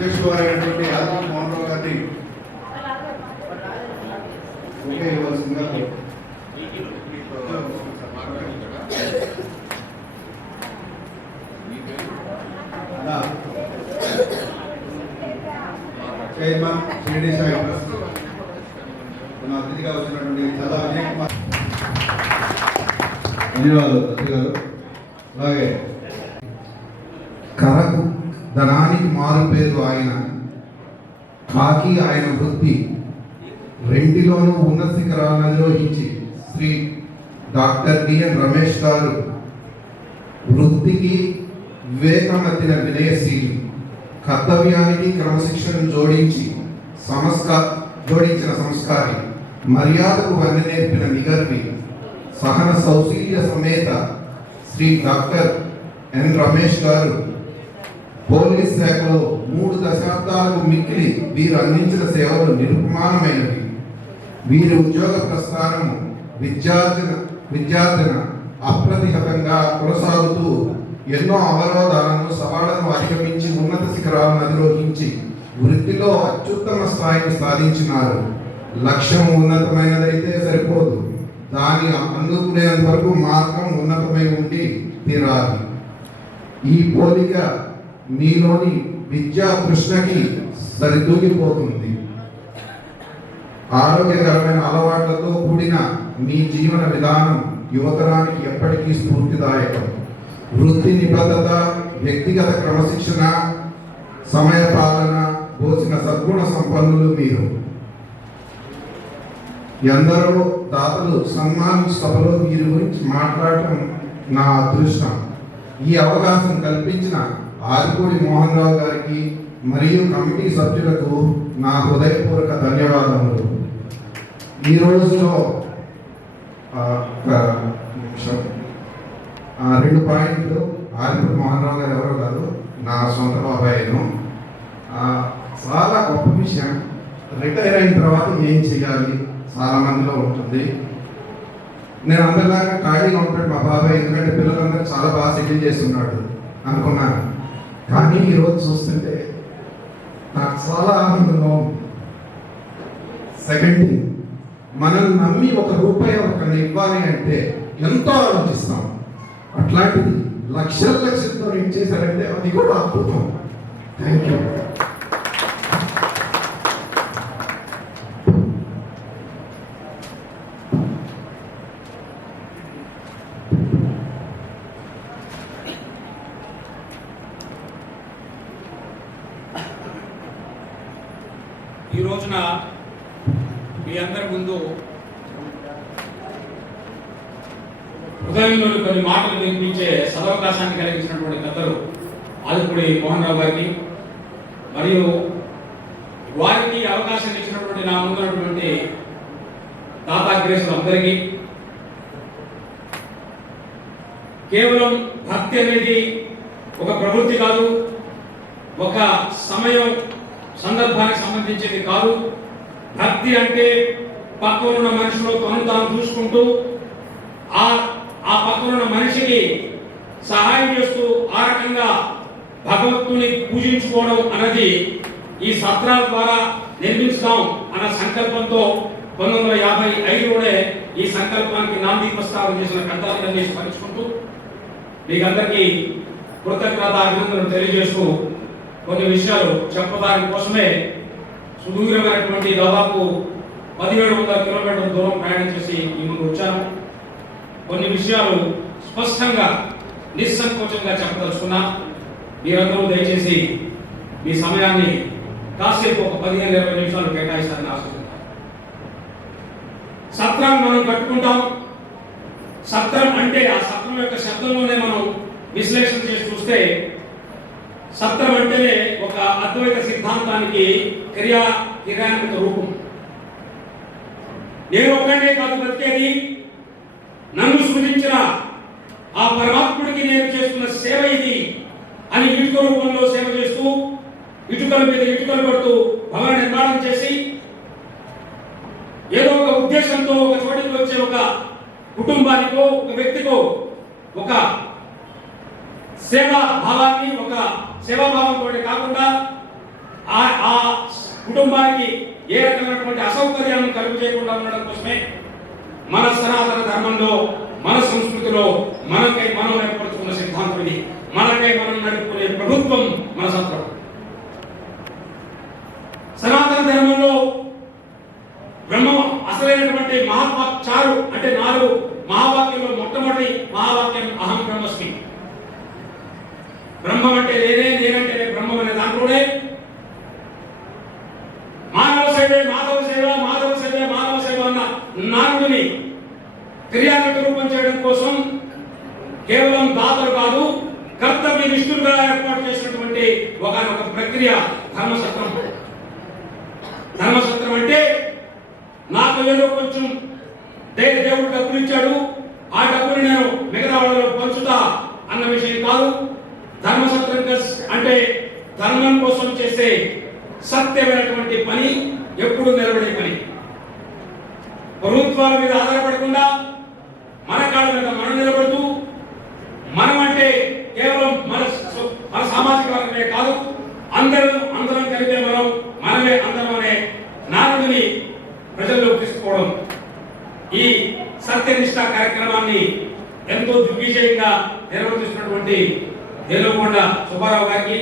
అధ్యక్షుడు వారైనటువంటి యాదగిరి మోహన్ రావు గారిని ఇవ్వాల్సిందిగా చైర్మన్ షిరిడి సాయి ట్రస్ట్ మన అతిథిగా వచ్చినటువంటి చల్లా విజయ్ కుమార్ ధన్యవాదాలు అతిథి గారు. అలాగే కరకు ధనానికి మారు పేరు ఆయన, కాకి ఆయన వృత్తి, రెండిలోనూ ఉన్నత శిఖరాలను అధిరోహించి శ్రీ డాక్టర్ డిఎన్ రమేష్ గారు వృత్తికి వివేకమతిన వినయశీలి, కర్తవ్యానికి క్రమశిక్షణను జోడించిన సంస్కారి, మర్యాదకు వన్నె నేర్పిన నిగర్వి, సహన సౌశీల్య సమేత శ్రీ డాక్టర్ ఎన్ రమేష్ గారు పోలీస్ శాఖలో 3 దశాబ్దాలకు మిక్కిలి వీరు అందించిన సేవలు నిరుపమానమైనవి. వీరి ఉద్యోగ ప్రస్థానము విద్యార్థిన అప్రతిహతంగా కొనసాగుతూ ఎన్నో అవరోధాలను సవాళ్లను అధిగమించి ఉన్నత శిఖరాలను అధిరోహించి వృత్తిలో అత్యుత్తమ స్థాయిని సాధించినారు. లక్ష్యం ఉన్నతమైనదైతే సరిపోదు, దాని అందుకునేంత వరకు మార్గం ఉన్నతమై ఉండి తీరాలి. ఈ పోలిక మీలోని విద్యా కృష్ణకి సరిదూగిపోతుంది. ఆరోగ్యకరమైన అలవాట్లతో కూడిన మీ జీవన విధానం యువతరానికి ఎప్పటికీ స్ఫూర్తిదాయకం. వృత్తి నిబద్ధత, వ్యక్తిగత క్రమశిక్షణ, సమయ పాలన పోసిన సద్గుణ సంపన్నులు మీరు. ఎందరో దాతలు సన్మానించి సభలో వీరి గురించి మాట్లాడటం నా అదృష్టం. ఈ అవకాశం కల్పించిన ఆదిపూడి మోహన్ రావు గారికి మరియు కమిటీ సభ్యులకు నా హృదయపూర్వక ధన్యవాదములు. ఈ రోజులో 2 పాయింట్లు. ఆదిపూడి మోహన్ రావు గారు ఎవరో కాదు, నా సొంత బాబాయ్ను. చాలా గొప్ప విషయం. రిటైర్ అయిన తర్వాత ఏం చేయాలి చాలా మందిలో ఉంటుంది. నేను అందరిలాగా ఖాళీగా ఉంటాడు మా బాబాయ్, ఎందుకంటే పిల్లలందరూ చాలా బాగా సెటిల్ చేస్తున్నాడు అనుకున్నాను. కానీ ఈరోజు చూస్తుంటే నాకు చాలా ఆనందంగా ఉంది. సెకండ్ థింగ్, మనల్ని నమ్మి ₹1 ఒకరిని ఇవ్వాలి అంటే ఎంతో ఆలోచిస్తాం. అట్లాంటిది లక్షలతో ఇచ్చేసారంటే అది కూడా అద్భుతం. Thank you. ఈ రోజున మీ అందరి ముందు హృదయంలోని కొన్ని మాటలు వినిపించే సదవకాశాన్ని కలిగించినటువంటి పెద్దలు ఆదిపూడి మోహన్ రావు గారికి మరియు వారికి అవకాశం ఇచ్చినటువంటి నా ముందున్నటువంటి దాతాగ్రేసులందరికీ, కేవలం భక్తి అనేది ఒక ప్రవృత్తి కాదు, ఒక సమయం సందర్భానికి సంబంధించింది కాదు. భక్తి అంటే పక్కనున్న మనిషిలో తాను చూసుకుంటూ ఆ పక్కనున్న మనిషికి సహాయం చేస్తూ ఆ రకంగా భగవంతుని పూజించుకోవడం అన్నది ఈ సత్రాల ద్వారా నిర్మించుదాం అన్న సంకల్పంతో 1955లోనే ఈ సంకల్పానికి నాంది ప్రస్తావన చేసిన పెద్దలని స్మరించుకుంటూ మీకందరికీ కృతజ్ఞత అభినందనలు తెలియజేస్తూ కొన్ని విషయాలు చెప్పడానికి కోసమే సుదూరమైనటువంటి దాదాపు 1700 కిలోమీటర్ల దూరం ప్రయాణం చేసి ఈ ముందు వచ్చాను. కొన్ని విషయాలు స్పష్టంగా నిస్సంకోచంగా చెప్పదలుచుకున్నా. మీరందరూ దయచేసి మీ సమయాన్ని కాసేపు ఒక 15-20 నిమిషాలు కేటాయిస్తారని ఆశిస్తున్నాను. సత్రాన్ని మనం కట్టుకుంటాం. సత్రం అంటే ఆ సత్రం యొక్క శబ్దంలోనే మనం విశ్లేషణ చేసి చూస్తే సత్రం అంటేనే ఒక అద్వైత సిద్ధాంతానికి క్రియాన్విత రూపం. నేను ఒక్కడే కాదు బ్రతికేది, నన్ను సృజించిన ఆ పరమాత్ముడికి నేను చేస్తున్న సేవ ఇది అని ఇటుక రూపంలో సేవ చేస్తూ ఇటుకల మీద ఇటుకలు కొడుతూ భవన నిర్మాణం చేసి ఏదో ఒక ఉద్దేశంతో ఒక చోటికి వచ్చే ఒక కుటుంబానికో ఒక వ్యక్తికో ఒక సేవా భావాన్ని, ఒక సేవాభావంతో కాకుండా ఆ కుటుంబానికి ఏ రకమైనటువంటి అసౌకర్యాలను కలుగు చేయకుండా ఉండడం కోసమే మన సనాతన ధర్మంలో, మన సంస్కృతిలో మనకై మనం ఏర్పరచుకున్న సిద్ధాంతం ఇది. మనకై మనం నడుపుకునే ప్రభుత్వం మన సత్రం. సనాతన ధర్మంలో బ్రహ్మ అసలైనటువంటి మహావాక్యాలు అంటే 4 మహావాక్యంలో మొట్టమొదటి మహావాక్యం అహం బ్రహ్మస్మి. బ్రహ్మం అంటే నేనే, నేనంటే బ్రహ్మం అనే దాంట్లోనే మానవ సేవే మాధవ సేవ, మాధవ సేవే మానవ సేవ అన్న నానుడిని క్రియాత్మక రూపం చేయడం కోసం కేవలం దాతలు కాదు, కర్తవ్య నిష్ఠులుగా ఏర్పాటు చేసినటువంటి ఒక ప్రక్రియ ధర్మసత్రం. ధర్మసత్రం అంటే నాకు ఏదో కొంచెం దేవుడు డబ్బులు ఇచ్చాడు, ఆ డబ్బులు నేను మిగతా వాళ్ళలో పంచుతా అన్న విషయం కాదు. ధర్మసత్రం అంటే ధర్మం కోసం చేసే సత్యమైనటువంటి పని, ఎప్పుడు నిలబడే పని. ప్రభుత్వాల మీద ఆధారపడకుండా మన కాళ్ళ మీద మనం నిలబడుతూ, మనం అంటే కేవలం మన సామాజిక వర్గమే కాదు, అందరం కలిపే మనమే అందరం అనే నానుడిని ప్రజల్లో తీసుకోవడం. ఈ సత్యనిష్ట కార్యక్రమాన్ని ఎంతో దిగ్విజయంగా నిర్వర్తిస్తున్నటువంటి దేవకొండ సుబ్బారావు గారికి,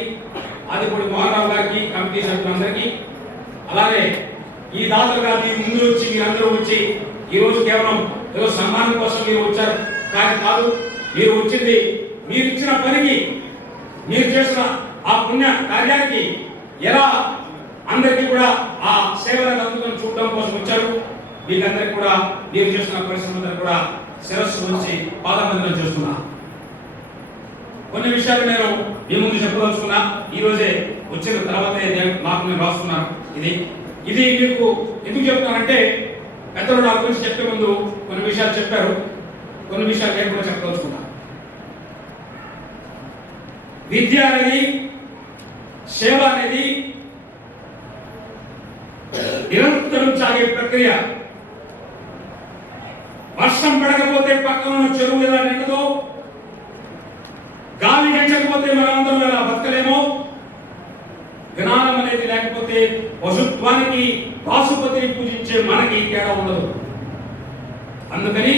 ఆదిపూడి మోహన్రావు గారికి, కమిటీ సభ్యులందరికీ, అలాగే ఈ దాతలుగా ముందు వచ్చి మీరందరూ వచ్చి ఈరోజు కేవలం ఏదో సన్మానం కోసం మీరు వచ్చారు కానీ కాదు. మీరు వచ్చింది మీరు ఇచ్చిన పనికి, మీరు చేసిన ఆ పుణ్య కార్యానికి ఎలా అందరికీ కూడా ఆ సేవలను అందుకొని చూడడం కోసం వచ్చారు. మీకందరికీ కూడా మీరు చేస్తున్న పరిశ్రమలందరూ కూడా శిరస్సు నుంచి పాదవందనం చేస్తున్నా. కొన్ని విషయాలు నేను మీ ముందు చెప్పదలుచుకున్నా. ఈ రోజే వచ్చిన తర్వాతే నాకు నేను రాస్తున్నాను. ఇది మీకు ఎందుకు చెప్తానంటే, పెద్దలు నా గురించి చెప్పే ముందు కొన్ని విషయాలు చెప్పారు, కొన్ని విషయాలు నేను కూడా చెప్పదలుచుకున్నా. విద్య అనేది, సేవ అనేది నిరంతరం సాగే ప్రక్రియ. వర్షం పడకపోతే పక్కన చెరువు ఎలా నిండదో, గాలి గెంచకపోతే మనమందరం ఎలా బతకలేమో, జ్ఞానం అనేది లేకపోతే పశుత్వానికి పాశుపతిని పూజించే మనకి తేడా ఉండదు. అందుకని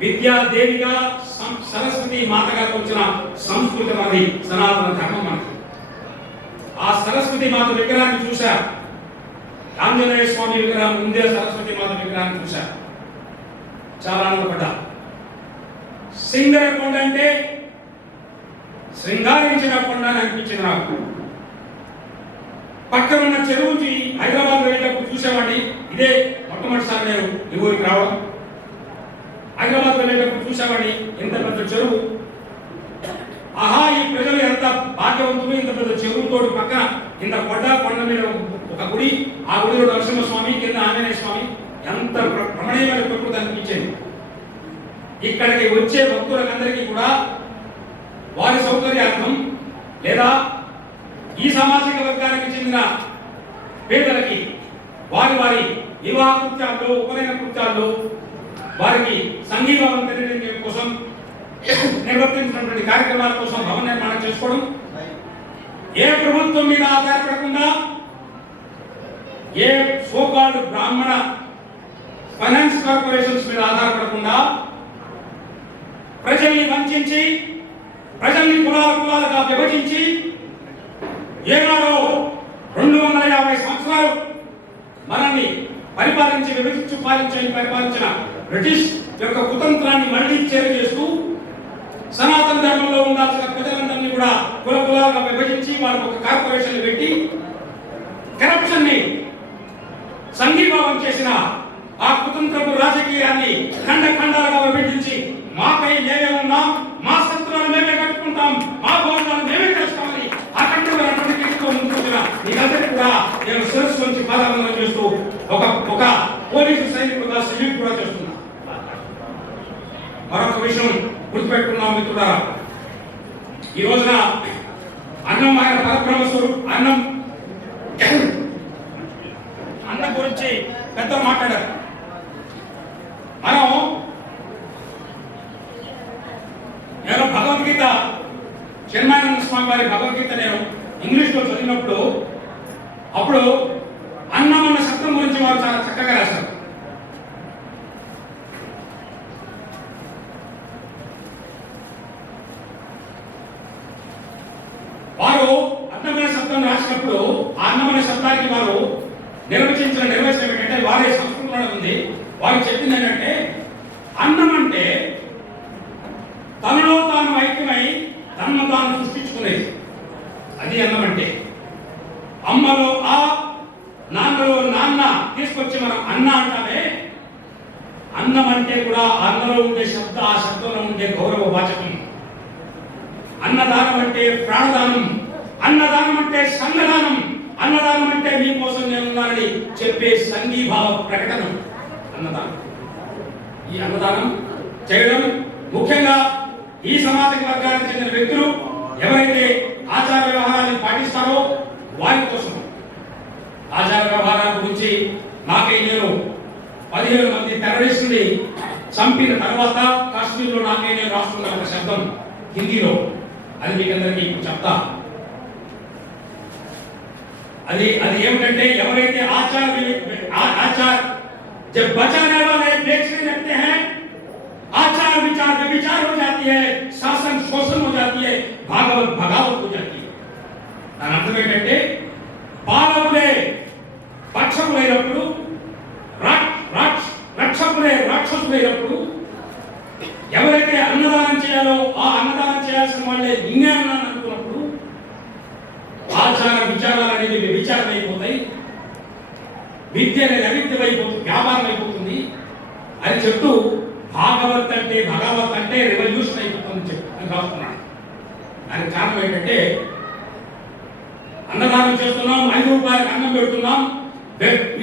విద్యాదేవిగా సరస్వతి మాతగా వచ్చిన సంస్కృతి మనది, సనాతన ధర్మం మనకి. ఆ సరస్వతి మాత విగ్రహాన్ని చూశా, ఆంజనేయ స్వామి విగ్రహం ముందే సరస్వతి మాత విగ్రహాన్ని చూశా, చాలా ఆనందపడ్డా. సింగర కొండ అంటే శృంగారించిన కొండ అని అనిపించింది నాకు. పక్కన ఉన్న చెరువుకి హైదరాబాద్ వెళ్ళేటప్పుడు చూసేవాడిని. ఇదే మొట్టమొదటిసారి నేను ఈ ఊరికి రావడం. హైదరాబాద్ వెళ్ళేటప్పుడు చూసేవాడిని, ఎంత పెద్ద చెరువు, ఆహా ఈ ప్రజలు ఎంత భాగ్యవంతులు, ఇంత పెద్ద చెరువుతో పక్కన ఇంత కొండ మీద ఒక గుడి, ఆ గుడిలో నరసింహస్వామి, కింద ఆంజనేయ స్వామి, ఎంత రమణీయమైన ప్రకృతి అనిపించేది. ఇక్కడికి వచ్చే భక్తులందరికీ కూడా వారి సౌకర్యార్థం లేదా ఈ సామాజిక వర్గానికి చెందిన పేదలకి వారి వివాహ కృత్యాల్లో, ఉపనయన కృత్యాల్లో వారికి సంఘీభావం తెలియజేయడం కోసం నిర్వర్తించినటువంటి కార్యక్రమాల కోసం భవన నిర్మాణం చేసుకోవడం, ఏ ప్రభుత్వం మీద ఆధారపడకుండా, ఏ సోకాల్డ్ బ్రాహ్మణ ఫైనాన్స్ కార్పొరేషన్స్ మీద ఆధారపడకుండా, ప్రజల్ని వంచి, ప్రజల్ని కులాలుగా విభజించి, ఏనాడో 250 సంవత్సరాలు మనల్ని పరిపాలించిన బ్రిటిష్ యొక్క కుతంత్రాన్ని మళ్లీ చేస్తూ సనాతన ధర్మంలో ఉండాల్సిన ప్రజలందరినీ కూడా కులాలుగా విభజించి వాళ్ళకు ఒక కార్పొరేషన్ పెట్టి కరప్షన్ ని సంఘీభావం చేసిన ఆ కుతంత్రపు రాజకీయాన్ని ఖండాలుగా విభజించి మాపై మేమే ఉన్నాం, మా సత్రాలు మేమే కట్టుకుంటాం, మా భవనాలు మేమే చేస్తామని అఖండమైనటువంటి ముందుకొచ్చిన మీకందరికీ కూడా నేను శిరస్సు నుంచి పాదవందనం చేస్తూ ఒక పోలీసు సైనికుడుగా సల్యూట్ కూడా చేస్తున్నా. మరొక విషయం గుర్తుపెట్టుకున్నాం మిత్రులారా, ఈ రోజున అన్నం ఆయన పరబ్రహ్మ స్వరూపం. అన్నం గురించి పెద్దలు మాట్లాడారు. నేను భగవద్గీత, చిన్మయానంద స్వామి వారి భగవద్గీత నేను ఇంగ్లీష్లో చదివినప్పుడు అప్పుడు అన్నం అన్న శబ్దం గురించి వారు చాలా చక్కగా రాశారు. వారు అన్నమనే శబ్దం రాసినప్పుడు ఆ అన్నమనే శబ్దానికి వారు నిర్వచనం ఏంటంటే వారే సంస్కృతంలో ఉంది. వారు చెప్పింది ఏంటంటే అన్నం అంటే తనలో తాను ఐక్యమై తనను తాను సృష్టించుకునేది, అది అన్నం అంటే. అమ్మలో ఆ, నాన్నలో నాన్న తీసుకొచ్చి మనం అన్న అంటామే. అన్నం అంటే కూడా అన్నలో ఉండే ఆ శబ్దంలో ఉండే గౌరవ వాచకం. అన్నదానం అంటే ప్రాణదానం, అన్నదానం అంటే సంఘదానం, అన్నదానం అంటే మీకోసం నేనున్నానని చెప్పే సంఘీభావ ప్రకటన అన్నదానం. ఈ అన్నదానం చేయడం ముఖ్యంగా ఈ సామాజిక వర్గానికి చెందిన వ్యక్తులు ఎవరైతే ఆచార వ్యవహారాలను పాటిస్తారో వారి కోసం. ఆచార వ్యవహారాల గురించి నాకే నేను 17 మంది టెర్రరిస్టుని చంపిన తర్వాత కాశ్మీర్లో నాకే నేను రాస్తున్న ఒక శబ్దం హిందీలో, అది మీకు అందరికీ చెప్తా. అది ఏమిటంటే ఎవరైతే आचार जब बचाने वाले बेचने लगते हैं, आचार विचार विचार हो जाती है, शासन शोषण हो जाती है, भागवत भगावत हो जाती है. దాని అర్థం ఏంటంటే పాలకులే పక్షములైనప్పుడు, రక్షకులే రాక్షసులైనప్పుడు, ఎవరైతే అన్నదానం చేయాలో ఆ అన్నదానం చేయాల్సిన వాళ్ళే నిన్నే అన్నాను అనుకున్నప్పుడు ఆచార విచారాలు అనేది విచారం అయిపోతాయి, విద్య అనేది అవిద్యం అయిపోతుంది, వ్యాపారం అయిపోతుంది అని చెప్తూ భాగవత్ అంటే భగవత్ అంటే రెవల్యూషన్ అయిపోతుంది అని రాస్తున్నాను. దానికి కారణం ఏంటంటే అన్నదానం చేస్తున్నాం, 5 రూపాయలకు అన్నం పెడుతున్నాం,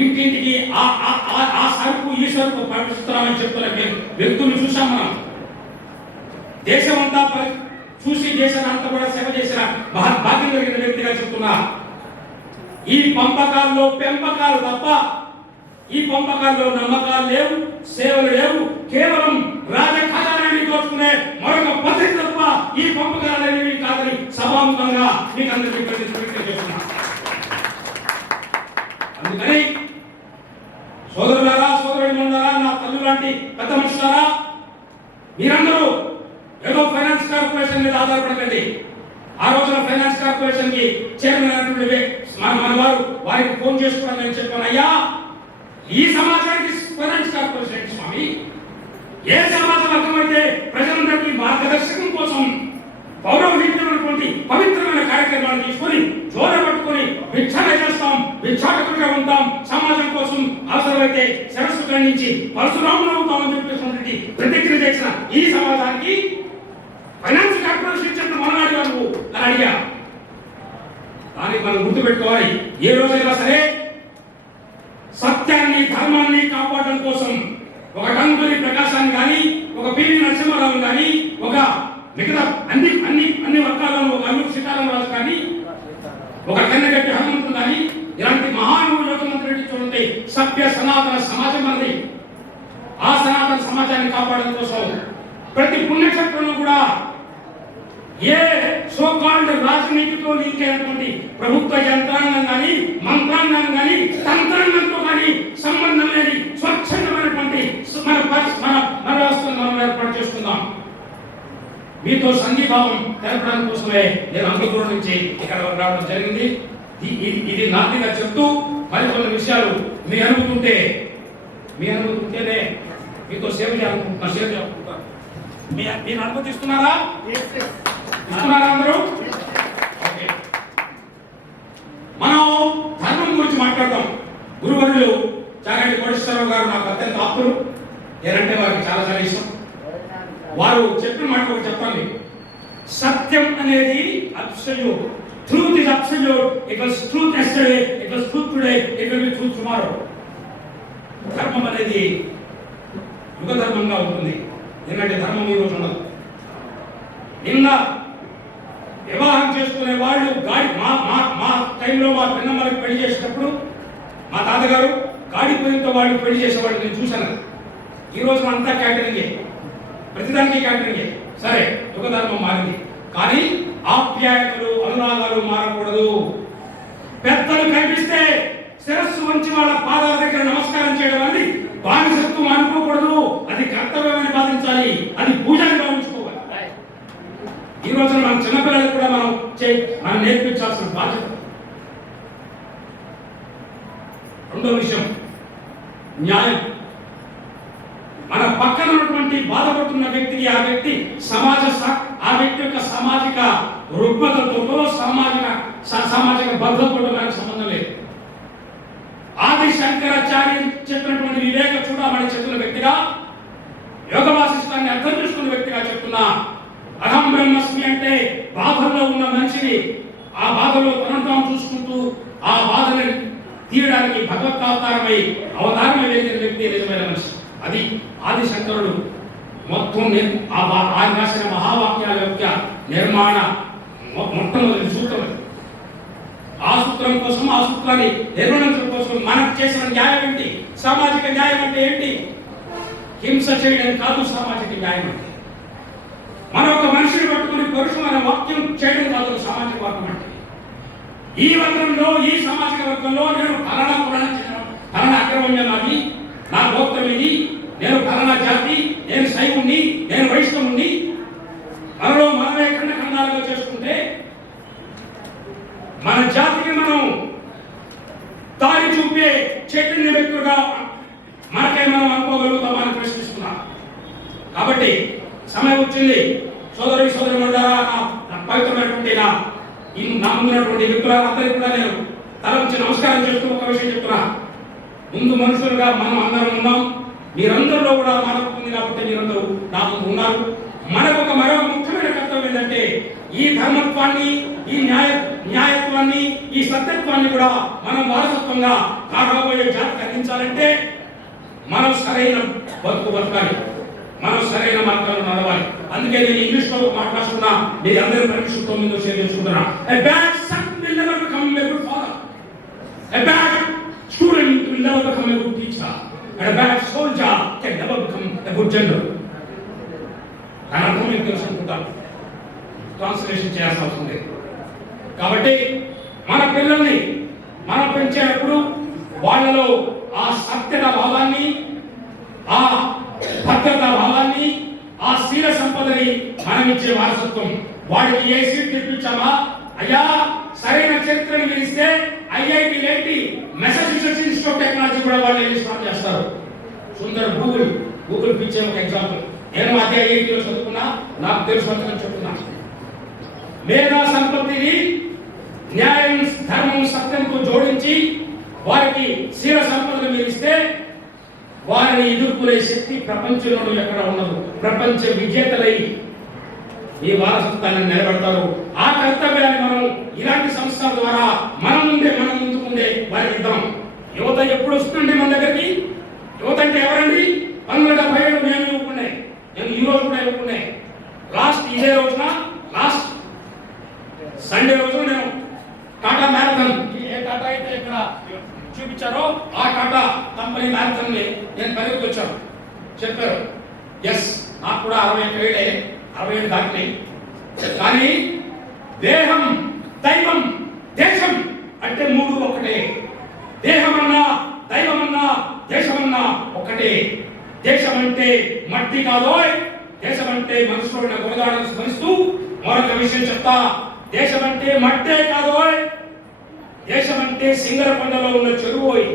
ఇంటింటికి ఆ సరుకు ఈ సరుకు పంపిస్తున్నామని చెప్తున్న వ్యక్తులు చూసాం మనం. దేశం అంతా చూసి దేశాన్ని అంతా కూడా సేవ చేసిన భాగ్యం కలిగిన వ్యక్తిగా చెప్తున్నా. ఈ పంపకాల్లో పెంపకాలు తప్ప, ఈ పంపకాల్లో నమ్మకాలు లేవు, సేవలు లేవు, కేవలం రాజఖజానాన్ని దోచుకునే మరొక పద్ధతి తప్ప ఈ పంపకాలు అనేవి కాదని సభాముఖంగా మీకు అందరికీ ప్రతిష్ఠితం చేస్తున్నా. అందుకని సోదరులారా, సోదరులారా, నా తల్లు లాంటి పెద్ద మనుషులారా, మీరందరూ ఏదో ఫైనాన్స్ కార్పొరేషన్ మీద ఆధారపడకండి. ఆ రోజున ఫైనాన్స్ కార్పొరేషన్ కి చైర్మన్ అయినటువంటి మన వారు వారికి ఫోన్ చేసుకోవడం నేను చెప్పాను, అయ్యా ఈ సమాజానికి ఫైనాన్స్ కార్పొరేషన్ స్వామి, ఏ సమాజం అర్థమైతే ప్రజలందరికీ మార్గదర్శకం కోసం పౌరహితమైనటువంటి పవిత్రమైన కార్యక్రమాన్ని తీసుకొని జోర పట్టుకొని భిక్షాన చేస్తాం, భిక్షాటకులుగా ఉంటాం, సమాజం కోసం అవసరమైతే సరస్సు ఖండించి పరశురాములు అవుతామని చెప్పేసినటువంటి ప్రతిక్రియ చేసిన ఈ సమాజానికి ఫైనాన్స్ కార్పొరేషన్ ఇచ్చిన మననాడు నువ్వు అని అడిగా. దానికి మనం గుర్తుపెట్టుకోవాలి, ఏ రోజైనా సరే సత్యాన్ని ధర్మాన్ని కాపాడడం కోసం ఒక గంగులీ ప్రకాశాన్ని కానీ, ఒక పిల్లి నరసింహారావు కానీ, ఒక మిగతా అన్ని వర్గాలను ఒక అల్లు సీతారామరాజు కానీ, ఒక కన్నగట్టి హనుమంతుడు కానీ, ఇలాంటి మహానుభావులు యోగమంత్రి చూడండి. సభ్య సనాతన సమాజం అన్నది. ఆ సనాతన సమాజాన్ని కాపాడడం కోసం ప్రతి పుణ్యక్షేత్రంలో కూడా ఏ సోకాల్డ్ రాజనీతితో లింక్ అయినటువంటి ప్రభుత్వ యంత్రాంగం కానీ, మంత్రాంగం కానీ, తంత్రాంగంతో కానీ సంబంధం లేని స్వచ్ఛందమైనటువంటి మన వ్యవస్థను మనం ఏర్పాటు చేసుకుందాం. మీతో సంఘీభావం తెలపడానికి కోసమే నేను అంగపూర్ నుంచి ఇక్కడ రావడం జరిగింది. ఇది నాటిగా చెప్తూ మరికొన్ని విషయాలు మీ అనుమతుంటేనే మీతో సేవ చేయాలనుకుంటున్నా. మీరు అనుమతిస్తున్నారా? ఇస్తున్నారా అందరూ? మనం ధర్మం గురించి మాట్లాడతాం. గురువర్యులు చాగంటి కోటేశ్వరరావు గారు నాకు అత్యంత ఆప్తులు. నేనంటే వారికి చాలా చాలా ఇష్టం. వారు చెప్పిన మాట ఒకటి చెప్పండి, సత్యం అనేది absolute, truth is absolute. It was truth yesterday, it was truth today, it will be truth tomorrow. ధర్మం అనేది యుగ ధర్మంగా ఉంటుంది. ఎందుకంటే ధర్మం ఈ రోజు ఉండదు. నిన్న వివాహం చేసుకునే వాళ్ళు మా టైంలో మా పిన్నమ్మలకు పెళ్లి చేసేటప్పుడు మా తాతగారు గాడి పొయ్యితో వాళ్ళు పెళ్లి చేసేవాళ్ళు నేను చూశాను. ఈ రోజు అంతా క్యాటరింగే, ప్రతిదానికి క్యాటరింగే. సరే యుగ ధర్మం మారింది, కానీ ఆప్యాయతలు అనురాగాలు మారకూడదు. పెద్దలు కనిపిస్తే శిరస్సు వంచి వాళ్ళ పాదాల దగ్గర నమస్కారం చేయడం అనేది బానిసత్వం అనుకోకూడదు. అది కర్తవ్యమని భావించాలి. అది పూజగా భావించుకోవాలి. ఈ రోజున మన చిన్నపిల్లలకు కూడా మనం నేర్పించాల్సిన బాధ్యత. రెండో విషయం న్యాయం. మన పక్కన ఉన్నటువంటి బాధపడుతున్న వ్యక్తికి ఆ వ్యక్తి ఆ వ్యక్తి యొక్క సామాజిక రుగ్మతతో సామాజిక బద్ధతతో మనకు సంబంధం లేదు. ఆది శంకరాచార్య చెప్పినటువంటి వివేక చూడమని చెప్పిన వ్యక్తిగా, యోగ వాసిష్టాన్ని అర్థం చేసుకున్న వ్యక్తిగా చెప్తున్నా, అహం బ్రహ్మస్మి అంటే బాధల్లో ఉన్న మనిషిని ఆ బాధలో తనంతం చూసుకుంటూ ఆ బాధని తీయడానికి భగవద్వతారమై అవతారమై వెలిగిన వ్యక్తి నిజమైన మనిషి. అది ఆది శంకరుడు మొత్తం ఆయన రాసిన మహావాక్యాల యొక్క నిర్మాణ మొట్టమొదటి సూత్రం. ఆ సూత్రం కోసం, ఆ సూత్రాన్ని నిర్వహించడం కోసం మనకు చేసిన న్యాయం ఏంటి? సామాజిక న్యాయం అంటే ఏంటి? హింస చేయడం కాదు సామాజిక న్యాయం అంటే. మరొక మనిషిని పట్టుకుని పరుషమైన వాక్యం చేయడం కాదు సామాజిక వర్గం అంటే. ఈ వర్గంలో, ఈ సామాజిక వర్గంలో నేను ఫలానా అక్రమంగా నాది, నా గోత్రం ఇది, నేను ఫలానా జాతి, నేను శైవుణ్ణి, నేను వైష్ణవుణ్ణి, మనలో మనమే ఖండాలుగా చేసుకుంటే మన జాతికి మనం దారి చూపే చైతన్య వ్యక్తులుగా మనకే మనం అనుకోగలుగుతామని ప్రశ్నిస్తున్నాం. కాబట్టి సమయం వచ్చింది. సోదరి మండలారా, నా పవిత్రమైనటువంటి నా ముందున్నటువంటి వ్యక్తులందరికీ కూడా నేను తలంచి నమస్కారం చేస్తూ ఒక విషయం చెప్తున్నా. ముందు మనుషులుగా మనం అందరం ఉన్నాం. మీరందరిలో కూడా మార్పు ఉంది కాబట్టి మీరందరూ నా ముందు ఉన్నారు. మనకు మరొక ముఖ్యమైన కర్తవ్యం ఏంటంటే ఈ ధర్మత్వాన్ని, ఈ న్యాయత్వాన్ని, ఈ సత్యత్వాన్ని కూడా మనం వారసత్వంగా రాబోయే జాతికి అందించాలంటే మనం సరైన బతకాలి, మనం సరైన మార్గాల్లో నడవాలి. అందుకే నేను ఇంగ్లీష్ లో మాట్లాడుతున్నా, మీరు అందరూ పరీక్షతో ముందు షేర్ చేసుకుంటున్నా. A bad son will never become a good father. A bad student will never become a good teacher. And a bad soldier can never become a good general. దాని అర్థం మీకు తెలుసు అనుకుంటాను. ట్రాన్స్లేషన్ చేయాల్సిన అవసరం లేదు. కాబట్టి మన పిల్లల్ని మనం పెంచేటప్పుడు వాళ్ళలో ఆ సత్యత భావాన్ని, ఆ భద్రత భావాన్ని, ఆ శీల సంపదని మనం ఇచ్చే వారసత్వం. వాడికి ఏ సీట్ తెప్పించామా? అయ్యా సరైన చరిత్రను విరిస్తే ఐఐటి లేటి మెసచ్యూసెట్స్ ఇన్స్టిట్యూట్ ఆఫ్ టెక్నాలజీ కూడా వాళ్ళు స్టార్ట్ చేస్తారు. సుందర్ గూగుల్ పిచ్చే ఒక ఎగ్జాంపుల్. నేను అదే ఐఐటిలో చదువుకున్నా, నాకు తెలుసు అని చెప్తున్నా. మేధా సంపత్తిని న్యాయం, ధర్మం, సత్యంతో జోడించి వారికి శీల సంపదను మీరిస్తే వారిని ఎదుర్కొనే శక్తి ప్రపంచంలో ఎక్కడ ఉండదు. ప్రపంచ విజేతలై ఈ వారసత్వాన్ని నిలబెడతారు. ఆ కర్తవ్యాన్ని మనం ఇలాంటి సంస్థల ద్వారా మన ముందుకుండే వారికి ఇద్దాం. యువత ఎప్పుడు వస్తుందండి మన దగ్గరికి? యువత అంటే ఎవరండి? 1977 మేము ఇవ్వకున్నాయి, నేను ఈ రోజు కూడా ఇవ్వకున్నాయి. ఇదే రోజున లాస్ట్ సండే రోజున నేను టాటా మ్యారథాన్, ఏ టాటా అయితే ఇక్కడ చూపించారో ఆ టాటా కంపెనీ మ్యారథాన్ ని నేను పరిగెత్తి వచ్చాను. చెప్పారు ఎస్, నాకు కూడా 67 దాటినాయి. కానీ దేహం, దైవం, దేశం అంటే మూడు ఒకటే. దేహమన్నా, దైవమన్నా, దేశమన్నా ఒకటే. దేశం అంటే మట్టి కాదోయ్, దేశం అంటే మనసులో ఉన్న గుణగాలను స్మరిస్తూ మరొక విషయం చెప్తా. దేశం అంటే మట్టే కాదోయ్, దేశం అంటే సింగరకొండలో ఉన్న చెరువోయ్.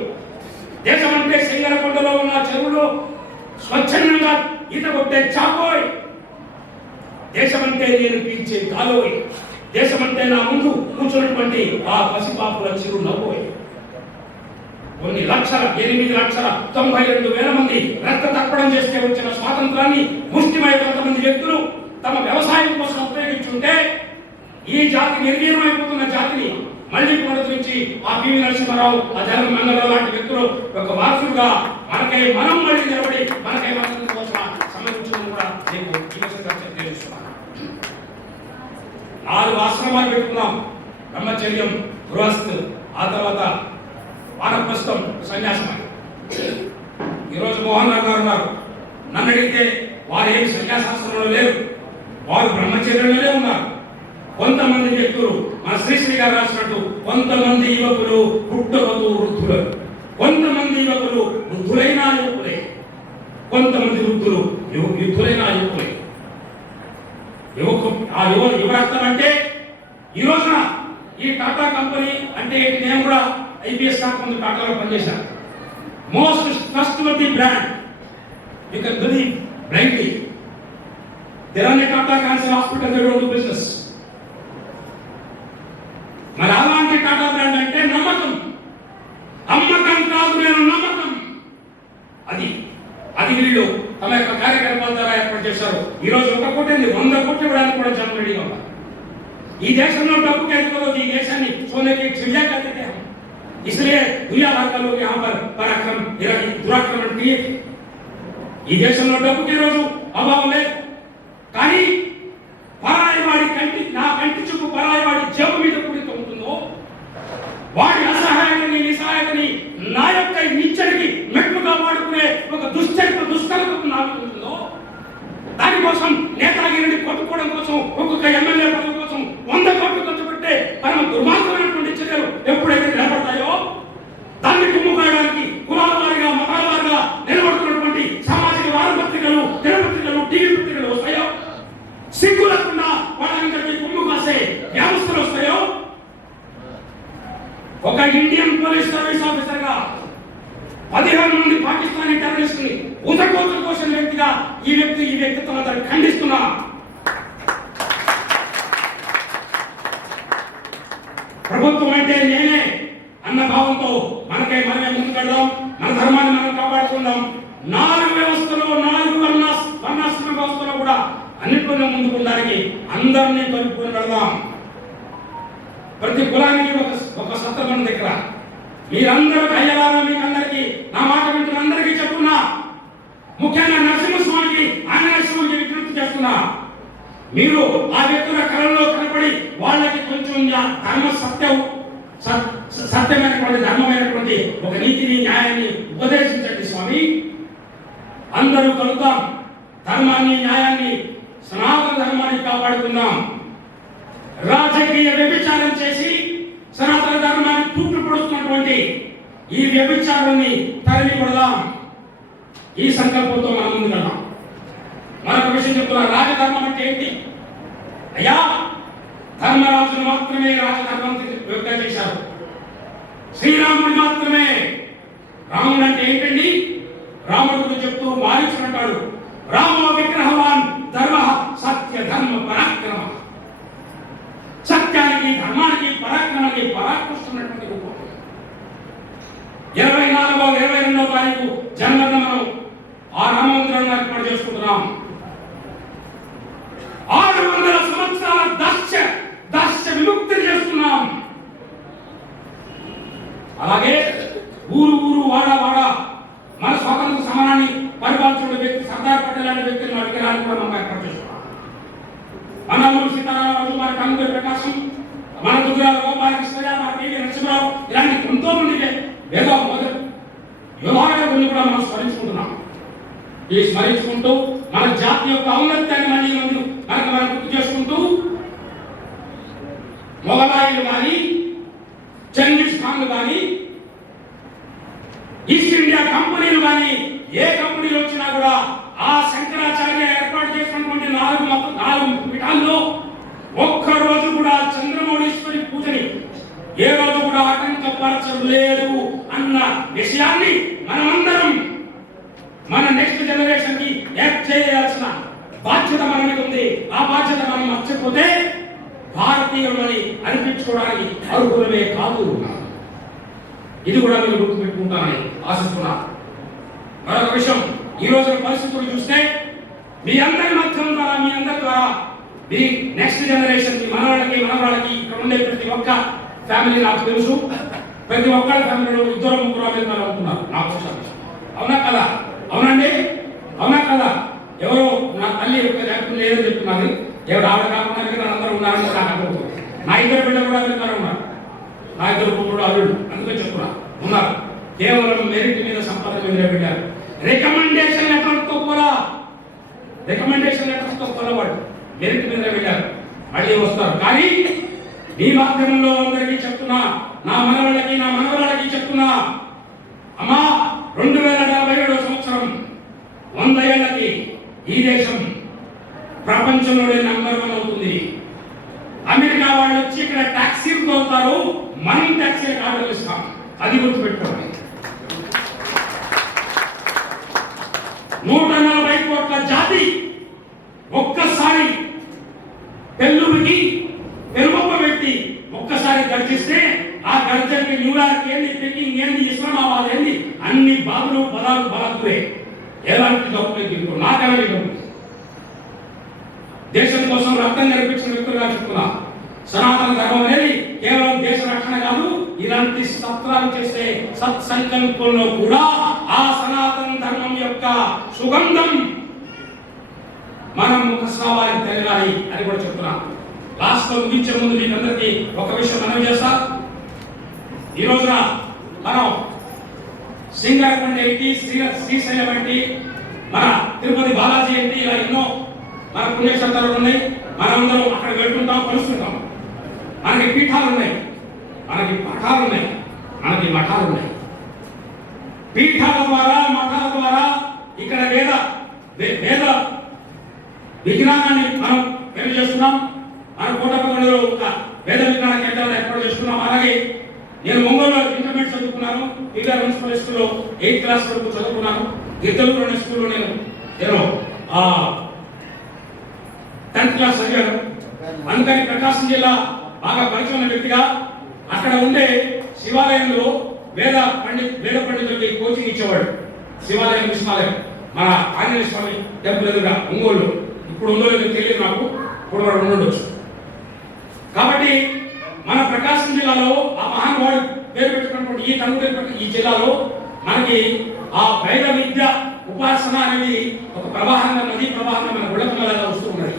దేశం అంటే సింగరకొండలో ఉన్న చెరువులో స్వచ్ఛందంగా ఈత కొట్టే చాకోయ్. దేశం అంటే నేను పీల్చే గాలోయ్. దేశం అంటే నా ముందు కూర్చున్నటువంటి ఆ పసిపాపుల చిరు నవ్వోయ్. కొన్ని లక్షల, 8,92,000 మంది రక్త తర్పణం చేస్తే వచ్చిన స్వాతంత్రాన్ని ముష్టిమై కొంతమంది వ్యక్తులు తమ వ్యవసాయం కోసం ఉపయోగించుంటే ఈ జాతి నిర్వీర్యమైపోతున్న జాతిని మళ్ళీ పునరుద్ధరించి ఆ పివి నరసింహారావు, ఆ జగన్ మంగళరావు లాంటి వ్యక్తులు ఒక వారసులుగా మనకై మనం మళ్ళీ నిలబడి మనకై మన కోసం సంబంధించిన కూడా నేను ఈ విషయంగా తెలియజేస్తున్నాను. 4 ఆశ్రమాలు పెట్టుకున్నాం. బ్రహ్మచర్యం, గృహస్థ్, ఆ తర్వాత వానప్రస్థం, సన్యాసం. ఈరోజు మోహన్ రావు గారు ఉన్నారు. నన్ను అడిగితే వారు ఏమి సన్యాసాశ్రమంలో లేరు, వారు బ్రహ్మచర్యంలోనే ఉన్నారు. కొంతమంది వ్యక్తులు మన శ్రీశ్రీ గారు రాసినట్టు కొంతమంది యువకులు పుట్టవతూ వృద్ధులు, కొంతమంది యువకులు వృద్ధులైన యువకులే, కొంతమంది వృద్ధులు యుద్ధులైన యువకులే. యువరక్తం అంటే ఈ రోజున ఈ టాటా కంపెనీ అంటే నేను కూడా ఐపీఎస్ కాకముందు టాటాలో పనిచేశాను. Most trustworthy brand, you can believe blindly. There are Tata cancer hospital, they don't do business. మరి అలాంటి టాటా బ్రాండ్ అంటే నమ్మకం, అమ్మకం కాదు, నేను నమ్మకం. అది వీళ్ళు తమ యొక్క కార్యక్రమాల ద్వారా ఏర్పాటు చేశారు. ఈ రోజు 1 కోటి 100 కోట్లు ఇవ్వడానికి కూడా జనం రెడీగా ఉన్నారు. ఈ దేశంలో డబ్బు కేంద్రంలో ఈ దేశాన్ని सोने की चिड़िया कहते थे हम, इसलिए दुनिया भर का लोग यहाँ पर पराक्रम दुराक्रमण किए थे. ఈ దేశంలో డబ్బుకి రోజు అభావం లేదు. కానీ పరాయివాడి నా కంటి చూపు పరాయివాడి జబ్బు మీద కూడితో ఉంటుందో, వాడి అసహాయతని నిస్సహాయతని నా యొక్క నిచ్చడికి మెట్లుగా వాడుకునే ఒక దుష్కర్మకు నాకు ఉంటుందో, దానికోసం నేతాగిరిని కొట్టుకోవడం కోసం ఒక్కొక్క ఎమ్మెల్యే పదవి కోసం 100 కోట్లు ఖర్చు పెట్టే పరమ దుర్మార్గమైనటువంటి చర్యలు ఎప్పుడైతే నిలబడతాయో, దాన్ని కుమ్ముకోవడానికి కులాల వారిగా మతాల వారిగా నిలబడుతున్నటువంటి సామాజిక వారపత్రికలు, దినపత్రికలు, టీవీ పత్రికలు వస్తాయో, సిగ్గు లేకుండా వాళ్ళని చెప్పి కుమ్ము కాసే వ్యవస్థలు వస్తాయో, ఒక ఇండియన్ పోలీస్ సర్వీస్ ఆఫీసర్ గా 15 మంది పాకిస్తానీ టెర్రరిస్ట్ ని ఊతకోతల కోసం వ్యక్తిగా ఈ వ్యక్తిత్వం దాన్ని ఖండిస్తున్నా. ప్రభుత్వం అంటే నేనే అన్న భావంతో మనమే ముందుకెళ్దాం, మన ధర్మాన్ని మనం కాపాడుకుందాం. 4 వ్యవస్థలో 4 వర్ణాశ్రమ వ్యవస్థలో కూడా అన్నింటిలో ముందుకుండడానికి అందరినీ కలుపుకొని వెళ్దాం. ప్రతి కులానికి ఒక సత్రం ఉంది ఇక్కడ. మీరందరూ అయ్యలారా, మీకు అందరికీ నా మాట వింటున్న అందరికీ చెప్తున్నా, ముఖ్యంగా నరసింహస్వామికి ఆంజనేయ స్వామికి విజ్ఞప్తి చేస్తున్నా, మీరు ఆ వ్యక్తుల కళలో కనపడి వాళ్ళకి కొంచెం ధర్మ సత్యమైనటువంటి ధర్మమైనటువంటి ఒక నీతిని న్యాయాన్ని ఉపదేశించండి స్వామి. అందరూ కలుద్దాం, ధర్మాన్ని న్యాయాన్ని సనాతన ధర్మాన్ని కాపాడుకుందాం. రాజకీయ వ్యభిచారం చేసి సనాతన ధర్మాన్ని తూట్లు పడుతున్నటువంటి ఈ వ్యభిచారాన్ని తరిమి కొడదాం. ఈ సంకల్పంతో మనం ముందుకు వెళ్దాం. మరొక విషయం చెప్తున్నా, రాజధర్మం అంటే ఏంటి? అయ్యా, ధర్మరాజును మాత్రమే రాజధర్మం చేశారు, శ్రీరాముడు మాత్రమే. రాముడు అంటే ఏంటండి? రాముడు గురించి చెప్తూ మారించుకుంటాడు, రామో విగ్రహవాన్ ధర్మ సత్య ధర్మ పరాక్రమ. సత్యానికి, ధర్మానికి, పరాక్రమానికి పరాకృష్టున్నటువంటి రూపం. 24వ 22వ తారీఖు జనవరిన మనం ఆ రామమందిరాన్ని ఏర్పాటు చేసుకుంటున్నాం. 600 సంవత్సరాల దర్శ విముక్తి చేస్తున్నాం. అలాగే ఊరు వాడ మన స్వాతంత్ర సమానాన్ని పరిపాలించిన వ్యక్తి సర్దార్ పటేల్ అనే వ్యక్తిని అడిగడానికి కూడా మనం ఏర్పాటు చేస్తున్నాం. మన ఊరు సీతారామరాజు, మన కందుకూరి ప్రకాశం, మన దుగ్గురాల గోపాలకృష్ణయ్య, మన పివి నరసింహరావు, ఇలాంటి ఎంతో మంది యోధాలను కూడా మనం స్మరించుకుంటున్నాం. ఈ స్మరించుకుంటూ మన జాతి యొక్క ఔన్నత్యాన్ని మళ్ళీ మనం గుర్తు చేసుకుంటూ, మొఘలాయిలు కానీ, చెంగిస్ ఖాన్లు కానీ, ఈస్ట్ ఇండియా కంపెనీలు కానీ, ఏ కంపెనీలు వచ్చినా కూడా ఆ శంకరాచార్య ఏర్పాటు చేసినటువంటి 4 పీఠాల్లో ఒక్క రోజు కూడా చంద్రమౌళీశ్వరి పూజని ఏ రోజు కూడా ఆటంకపరచలేదు అన్న విషయాన్ని మనమందరం మన నెక్స్ట్ జనరేషన్ కి యాక్ట్ చేయాల్సిన బాధ్యత మన మీద ఉంది. ఆ బాధ్యత మనం మర్చిపోతే భారతీయులని అనిపించుకోవడానికి అర్హులమే కాదు. ఇది కూడా మీరు గుర్తుపెట్టుకుంటానని ఆశిస్తున్నా. మరొక విషయం, ఈ రోజున పరిస్థితులు చూస్తే మీ అందరి మాధ్యమం ద్వారా, మీ అందరి ద్వారా మీ నెక్స్ట్ జనరేషన్, మీ మనవాళ్ళకి ఇక్కడ ఉండే ప్రతి ఒక్క ఫ్యామిలీ నాకు తెలుసు. ప్రతి ఒక్కరి ఫ్యామిలీలో 2-3 అమెరికాలో ఉంటున్నారు. నాకు అవునా కదా? అవునండి, అవునా కదా? ఎవరో నా తల్లి యొక్క జాగ్రత్త లేదని చెప్తున్నారు. ఎవరు ఆవిడ కాకుండా అందరూ ఉన్నారని నాకు అర్థమవుతుంది. నా 2 బిడ్డలు కూడా అమెరికాలో ఉన్నారు. నా 2 కూతురు అల్లుడు, అందుకే చెప్తున్నా, ఉన్నారు. కేవలం మెరిట్ మీద, సంపాదన మీద పెట్టారు. రికమెండేషన్ లెటర్తో కూడా వాడు మెరిట్ మీద వెళ్ళారు. మళ్ళీ వస్తారు. కానీ మీ మాధ్యమంలో అందరికీ చెప్తున్నా, నా మనవళ్ళకి నా మనవరాళ్ళకి చెప్తున్నా, అమ్మా 2047 సంవత్సరం 100 ఏళ్లకి ఈ దేశం ప్రపంచంలోనే నంబర్ 1 అవుతుంది. అమెరికా వాళ్ళు వచ్చి ఇక్కడ ట్యాక్సీలు తోలుతారు, మనం ట్యాక్సీ ఆర్డర్ ఇస్తాం. అది గుర్తుపెట్టుకోండి. 140 కోట్ల జాతి ఒక్కసారి పెళ్ళుకి పెరుగొప్ప పెట్టి ఒక్కసారి గర్జిస్తే ఆ గర్జనకి న్యూయార్క్ ఏంది, పెకింగ్ ఏంది, ఇస్లామాబాద్ ఏంది, అన్ని బాధలు పదాలు బలకులే. ఎలాంటి డబ్బులు నాకనే దేశం కోసం రక్తం కనిపించిన వ్యక్తులుగా చెప్తున్నా. సనాతన ధర్మం అనేది కేవలం దేశ రక్షణ కాదు, ఇలాంటి సత్రాలు చేసే సత్సంకల్పంలో కూడా ఆ సనాతన ధర్మం యొక్క సుగంధం మనం ముఖస్రావానికి తెలియాలి అని కూడా చెప్తున్నా. లాస్ట్ లో ముగించే ముందు మీకు అందరికీ ఒక విషయం మనం చేస్తా. ఈ రోజున మనం సింగరకొండ ఏంటి, శ్రీశైలం ఏంటి, మన తిరుపతి బాలాజీ ఏంటి, ఇలా ఎన్నో మన పుణ్యక్షేత్రాలు ఉన్నాయి. మనందరం అక్కడ వెళ్తుంటాం, కలుస్తుంటాం. మనకి పీఠాలు ఉన్నాయి, మనకి మఠాలు ఉన్నాయి, మనకి మఠాలు ఉన్నాయి. పీఠాల ద్వారా మఠాల ద్వారా ఇక్కడ వేద విజ్ఞానాన్ని మనం తెలియజేస్తున్నాం. మన కోటపల్లిలో ఒక వేద విజ్ఞాన కేంద్రాన్ని ఏర్పాటు చేసుకున్నాం. అలాగే నేను ఒంగోలులో ఇంటర్మీడియట్ చదువుకున్నాను. పీఆర్ మున్సిపల్ స్కూల్లో 8th క్లాస్ వరకు చదువుకున్నాను. గిద్దలూరు స్కూల్లో నేను 10th క్లాస్ చదివాను. అందుకని ప్రకాశం జిల్లా బాగా పరిచయం వ్యక్తిగా అక్కడ ఉండే శివాలయంలో వేద పండితులకి కోచింగ్ ఇచ్చేవాడు. శివాలయం కృష్ణాలయం మన ఆంజనేయ స్వామి టెంపుల్ ఎదురుగా ఒంగోలు. ఇప్పుడు ఉందో లేదో తెలియదు నాకు, ఇప్పుడు కూడా ఉండొచ్చు. కాబట్టి మన ప్రకాశం జిల్లాలో ఆ మహానుభావుడు పేరు పెట్టుకున్నటువంటి ఈ తనుడు ఈ జిల్లాలో మనకి ఆ వేద విద్య ఉపాసన అనేది ఒక ప్రవాహంగా, నదీ ప్రవాహంగా మన గుళ్ళకల్లాగా వస్తూ ఉన్నది.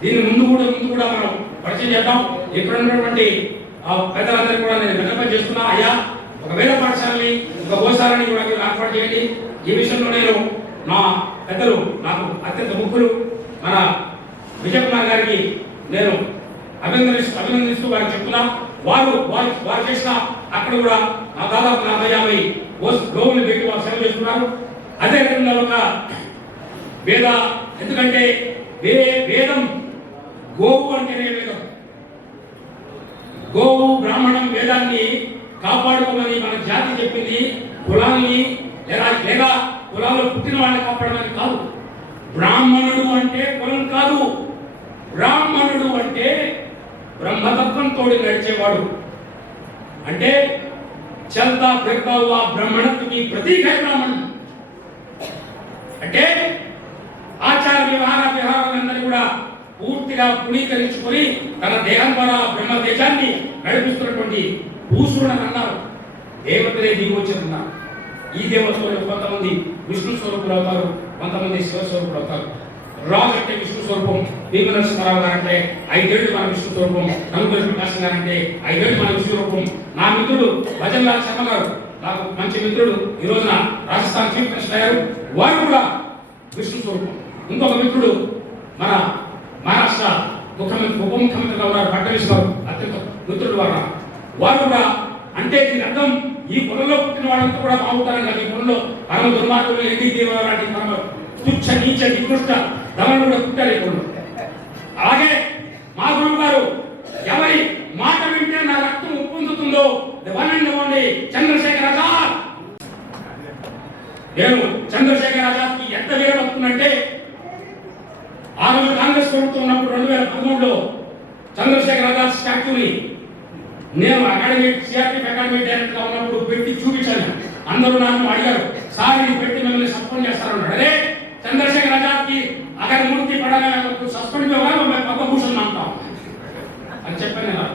దీన్ని ముందు కూడా మనం పరిచయం చేద్దాం. ఇక్కడ ఉన్నటువంటి పెద్దలందరూ కూడా నేను విన్నపం చేస్తున్నా, అయ్యా ఒక వేద పాఠశాలని, ఒక గోశాలని కూడా మీరు ఏర్పాటు చేయండి. ఈ విషయంలో నేను నా పెద్దలు నాకు అత్యంత ముఖ్యులు మన విజయ్ కుమార్ గారికి నేను అభినందిస్తూ వారికి చెప్తున్నా. వారు చేసిన అక్కడ కూడా దాదాపు 40-50 గోవులు పెట్టి వారు సేవ చేస్తున్నారు. అదే విధంగా ఒక వేద, ఎందుకంటే వేదం గోవు అంటేనే వేదం. గోవు బ్రాహ్మణం వేదాన్ని కాపాడుకోమని మన జాతి చెప్పింది. కులాన్ని లేదా కులాల్లో పుట్టిన వాళ్ళని కాపాడమని కాదు. బ్రాహ్మణుడు అంటే కులం కాదు. బ్రాహ్మణుడు అంటే బ్రహ్మతత్వంతో నడిచేవాడు. అంటే చల్తా ఫిర్తా హువా బ్రాహ్మణత్వకి ప్రతీక బ్రాహ్మణుడు. అంటే ఆచార విహారాలందరినీ కూడా పూర్తిగా పుణీకరించుకొని తన దేహం ద్వారా బ్రహ్మ దేశాన్ని నడిపిస్తున్నటువంటి భూసురుడు అన్నారు. దేవతలే దిగొచ్చారన్నారు. ఈ దేవతలు కొంతమంది విష్ణు స్వరూపులు అవుతారు, కొంతమంది శివ స్వరూపులు అవుతారు. రాజు అంటే విష్ణు స్వరూపం, భీమ నరసింహారావు గారు అంటే 5 ఏళ్ళు మన విష్ణు స్వరూపం, నందూరి ప్రకాశం గారు అంటే 5 ఏళ్ళు మన విష్ణు స్వరూపం. నా మిత్రుడు భజన్ లాల్ శర్మ గారు నాకు మంచి మిత్రుడు, ఈ రోజున రాజస్థాన్ చీఫ్ మినిస్టర్ అయ్యారు. వారు కూడా విష్ణు స్వరూపం. ఇంకొక మిత్రుడు మన మహారాష్ట్ర ఉప ముఖ్యమంత్రిగా ఉన్నారు ఫడ్నవీస్ గారు, అత్యంత మిత్రుడు వారు కూడా. అంటే దీని అర్థం ఈ కులంలో పుట్టిన వాళ్ళంతా కూడా బాగుంటారని కాదు. ఈ కులంలో పరమ దుర్మార్గులు, ఎన్టీ దేవ లాంటి పరమ తుచ్చ నీచ నికృష్ట ధనలు కూడా పుట్టారు ఈ కులంలో. అలాగే మా గురువు గారు ఎవరి మాట వింటే నా రక్తం ఉప్పొందుతుందో చంద్రశేఖర్ ఆజాద్. నేను చంద్రశేఖర్ ఆజాద్కి ఎంత వీరభక్తునంటే, ఆ రోజు కాంగ్రెస్ ప్రభుత్వం ఉన్నప్పుడు 2013లో చంద్రశేఖర్ ఆజాద్ స్టాచ్యూని నేను సిఆర్పీఎఫ్ అకాడమీ డైరెక్టర్ గా ఉన్నప్పుడు పెట్టి చూపించాను. అందరూ నన్ను అడిగారు, సార్ ఇది పెట్టి మిమ్మల్ని సస్పెండ్ చేస్తారన్నాడు. అదే చంద్రశేఖర్ ఆజాద్ కి అగర్ మూర్తి పడగా సస్పెండ్ పద్మభూషణ్ అంటాం అని చెప్పాను నేను.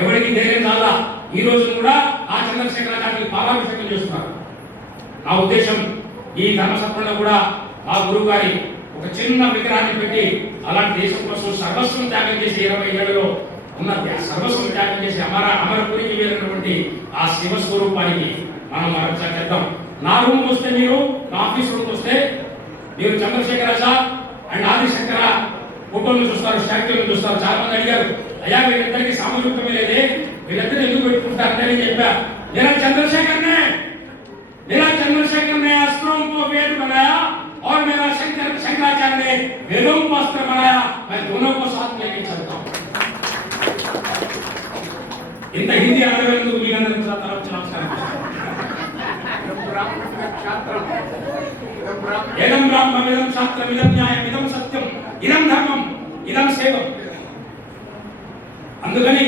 ఎవరికి ధైర్యం కాదా ఈ రోజు కూడా ఆ చంద్రశేఖర్ ఆజాద్కి పాలాభిషేకం చేస్తున్నారు. నా ఉద్దేశం ఈ ధర్మసత్వంలో కూడా ఆ గురువు గారి ఒక చిన్న విగ్రహాన్ని పెట్టి అలాంటి దేశం కోసం సర్వస్వం త్యాగం చేసి 20 ఏళ్లలో ఉన్న సర్వస్వం త్యాగం చేసి అమరపురికి వెళ్ళినటువంటి ఆ శివ స్వరూపానికి మనం మరొకసారి చేద్దాం. నా రూమ్కి వస్తే, మీరు నా ఆఫీస్ రూమ్కి వస్తే, మీరు చంద్రశేఖర్ ఆజాద్ అండ్ ఆదిశంకర ఫోటోలు చూస్తారు, స్టాట్యూలు చూస్తారు. చాలా మంది అడిగారు, అయ్యా వీళ్ళిద్దరికి సామరూప్యమే లేదే, వీళ్ళిద్దరు ఎందుకు పెట్టుకుంటారని నేను చెప్పా. मेरा चंद्रशेखर ने अस्त्रों को वेद बनाया और मेरा शंकराचार्य ने वेदों को अस्त्र बनाया. मैं दोनों को साथ लेके चलता हूँ. इंत हिंदी आडवेंदुकु मी अंदर तरफ नमस्कार. एदं ब्रह्मम् इदं शास्त्रम् इदं न्यायम् इदं सत्यम् इदं ధర్మం ఇదం సేవం. అందుకని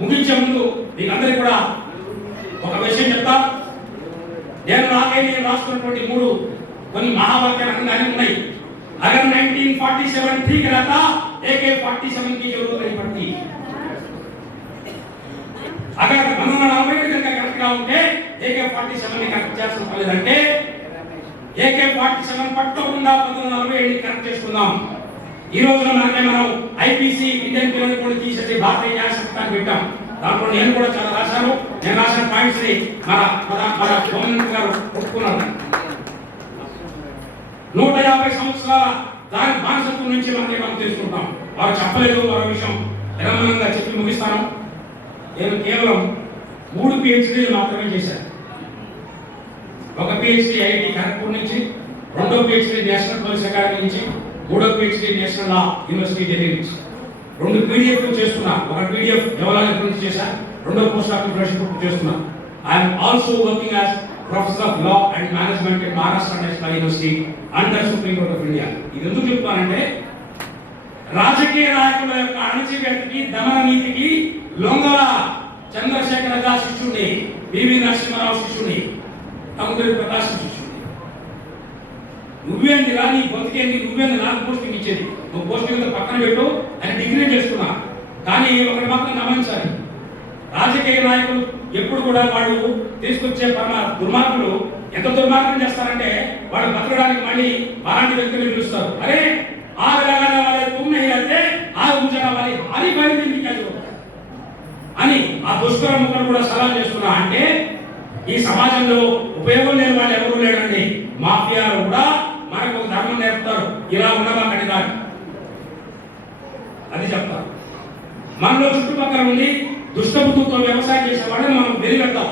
ముగించే ముందు మీకందరికీ కూడా ఒక విషయం చెప్తా. నేను రాస్తున్నటువంటి మూడు కొన్ని మహావాక్యాలు అన్నీ ఉన్నాయి. अगर 1947 ठीक रहता AK-47 की जरूरत नहीं पड़ती. अगर 1940 కనుక కరెక్ట్ గా ఉంటే AK-47 ని కరెక్ట్ చేయాల్సిన పని లేదంటే AK-47 పట్టకుండా 1947 ని కరెక్ట్ చేసుకుందాం. ఈ రోజున మనం IPC ఇండియన్ పీనల్ కోడ్ తీసేసి భారతీయ న్యాయ సంస్థాన్ని పెట్టాం. దాంట్లో నేను కూడా చాలా రాశాను. నేను రాసిన పాయింట్స్ ని మన గవర్నమెంట్ గారు ఒప్పుకున్నారు. 150 సంవత్సరాల దాని బానిసత్వం నుంచి మనం తీసుకుంటాం. వారు చెప్పలేదు మరో విషయం నిరంతరంగా చెప్పి ముగిస్తాను. నేను కేవలం 3 PhDలు మాత్రమే చేశాను. ఒక PhD IIT ఖరగ్పూర్ నుంచి, 2వ PhD నేషనల్ పోలీస్ అకాడమీ నుంచి, 3వ PhD నేషనల్ లా యూనివర్సిటీ ఢిల్లీ నుంచి. 2 PDF చేస్తున్నా. ఒక PDF జవహర్లాల్ నుంచి చేశాను, 2వ పోస్ట్ డాక్టర్ ఫెలోషిప్ చేస్తున్నా. I'm also working as professor of law and management in Maharashtra national university under supreme court of India. ఇది ఎందుకు చెప్తానంటే రాజకీయ నాయకుల యొక్క అణచివేతకి, దమన నీతికి లొంగల చంద్రశేఖర్ ఆజాద్ శిష్యుడిని, పివి నరసింహారావు శిష్యుడిని, టంగుటూరి ప్రకాశం శిష్యుడిని. నువ్వేంది రా, నీ బతికేంది, నువ్వేంది నాకు పోస్టింగ్ ఇచ్చేది, నువ్వు పోస్టింగ్ పక్కన పెట్టు అని డిగ్రీ చేసుకున్నా. కానీ ఒకటి మాత్రం గమనించాలి, రాజకీయ నాయకులు ఎప్పుడు కూడా వాళ్ళు తీసుకొచ్చే దుర్మార్గులు ఎంత దుర్మార్గం చేస్తారంటే వాళ్ళు బతకడానికి మళ్ళీ అలాంటి వ్యక్తులు పిలుస్తారు. అరే ఆగ్ లగానే వాలే తుమ్ నహీ रहते, ఆగ్ బుజానే వాలే హరి భాయ్ ని నికాల్ అని ఆ దుష్కర ముఖం కూడా సలహా చేస్తున్నా. అంటే ఈ సమాజంలో ఉపయోగం లేని వాళ్ళు ఎవరు లేరండి. మాఫియాలు కూడా మనకు ఒక ధర్మం నేర్పుతారు, ఇలా ఉండమా కడిదారు అది చెప్తారు. మనలో చుట్టుపక్కల ఉండి దుష్టబుద్ధితో వ్యవసాయం చేసే వాళ్ళని మనం వెలిగెడతాం.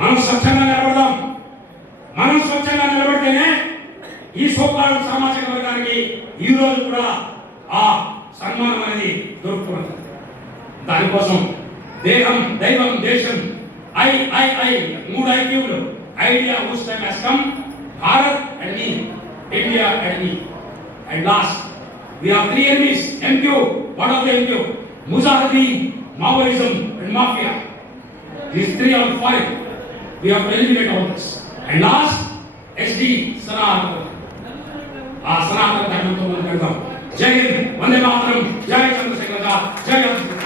మనం స్వచ్ఛంగా నిలబడదాం. మనం స్వచ్ఛంగా నిలబడితేనే ఈ సోపాలు సామాజిక వర్గానికి ఈ రోజు కూడా ఆ సన్మానం అనేది దొరుకుతున్నది. దానికోసం దేహం, దైవం, దేశం, ఐ 3 ఐక్యూలు, idea whose time has come, Bharat and me, India and me, and last we have 3 enemies. MQ, what of the MQ? Mujahideen, Maoism and Mafia. These 3 are foreign. We have to eliminate all this. And last, SD, Sanatana. Sanatana ధర్మంతో మనం కడతాం. జై హింద్, వందే మాతరం, జై చంద్రశేఖర్ ఆజాద్, జై అంబేద్కర్.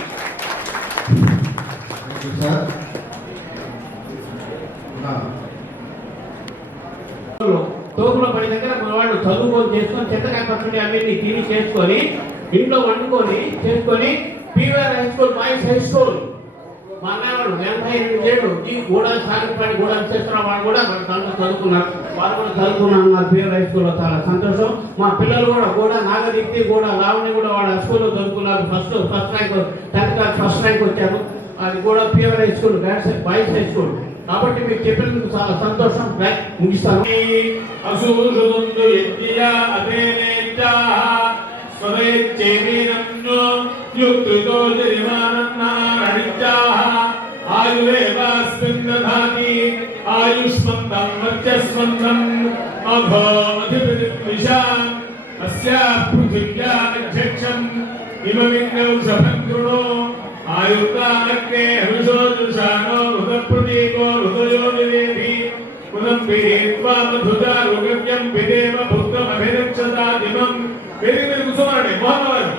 తోపులో పడి దగ్గర మన వాళ్ళు చదువుకొని చేసుకొని చింతకాయ పచ్చడి అన్నింటినీ తిని చేసుకొని ఇంట్లో వండుకొని చేసుకొని PVR high school, boys high school మా అన్నవాడు 88 ఏళ్ళు దీనికి కూడా సాగిపడి కూడా చేస్తున్న వాళ్ళు కూడా మన దాంట్లో చదువుకున్నారు. వాళ్ళు కూడా చదువుకున్నారు మా పీవీఆర్ హై స్కూల్లో. చాలా సంతోషం. మా పిల్లలు కూడా నాగదీప్తి కూడా, లావణి కూడా వాళ్ళ స్కూల్లో చదువుకున్నారు. First rank 10th class first rank వచ్చారు. అది కూడా PVR high school, boys high school. కాబట్టి మీకు చెప్పినందుకు చాలా సంతోషం. ముగిస్తాను. అసూరుందు యజ్ఞయా అదేనేత్యా స్వవేచ్ఛేనన్ను యుక్తితో జరిమానన్నారణిత్యాః ఆయురేవాస్మిన్ దధాతి ఆయుష్మంతం వర్చస్వంతం అభోమధిపతివిషాం అస్యా పృథివ్యా అధ్యక్షం ఇమమిన్నౌ సభంకృణో ఆయుర్దానక్నే హృషోజుషానో హృదప్రతీకో హృదయో నివేభి పునం పిహిత్వా మధుదారుగవ్యం విదేవ భుక్తమభిరక్షతాదిమం. మీరు కూర్చోమనండి. మోహన్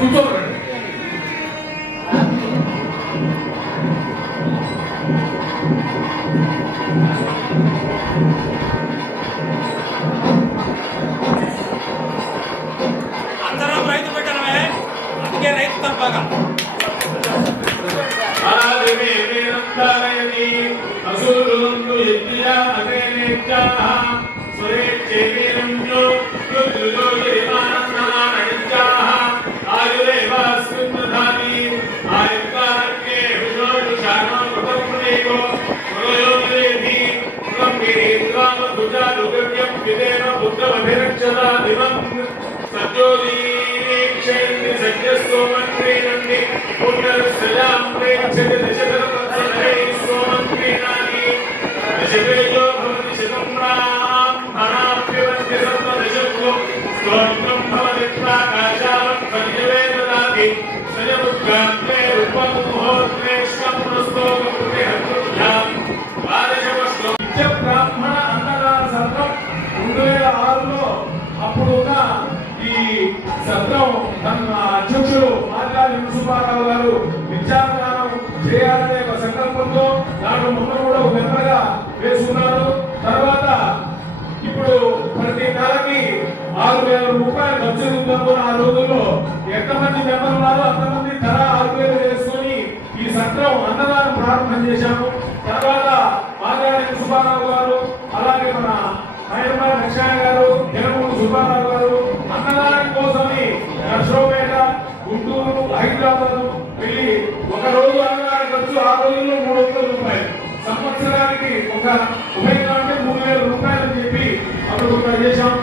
కూర్చోమనండి. అందరం రైతు పెట్టడమే, అందుకే రైతు తప్పగా అసూరుందు బ్రాహ్మణ అన్నదాన సత్రం 2006లో అప్పుడున్న ఈ సత్రం తన అధ్యక్షుడు మాట్లాడి సుబ్బారావు గారు విద్యాదానం చేయాలనే ఒక సంకల్పంతో దాంట్లో మొన్న కూడా ఒక మెంబర్గా వేసుకున్నారు. తర్వాత ఇప్పుడు ప్రతి నెలకి 6,000 రూపాయలు ఖర్చు ఉందో ఆ రోజుల్లో ఎంతమంది మెంబర్లు ఉన్నారో అంతమంది ధర 6,000 వేసుకొని ఈ సత్రం అన్నదానం ప్రారంభం చేశాము. తర్వాత మాట్లాడి సుబ్బారావు గారు అలాగే మన హైదరాబాద్ లక్ష్మణ గారు జగన్మోహన్ సుబ్బారావు గారు అన్నదానం కోసమని నర్సరావుపేట గుంటూరు హైదరాబాద్ వెళ్ళి ఒక రోజు అన్నదానం ఖర్చు ఆ రోజుల్లో 300 రూపాయలు, సంవత్సరానికి ఒక ఉపయోగం అంటే 3,000 రూపాయలు అని చెప్పి అప్పుడు చేశాం.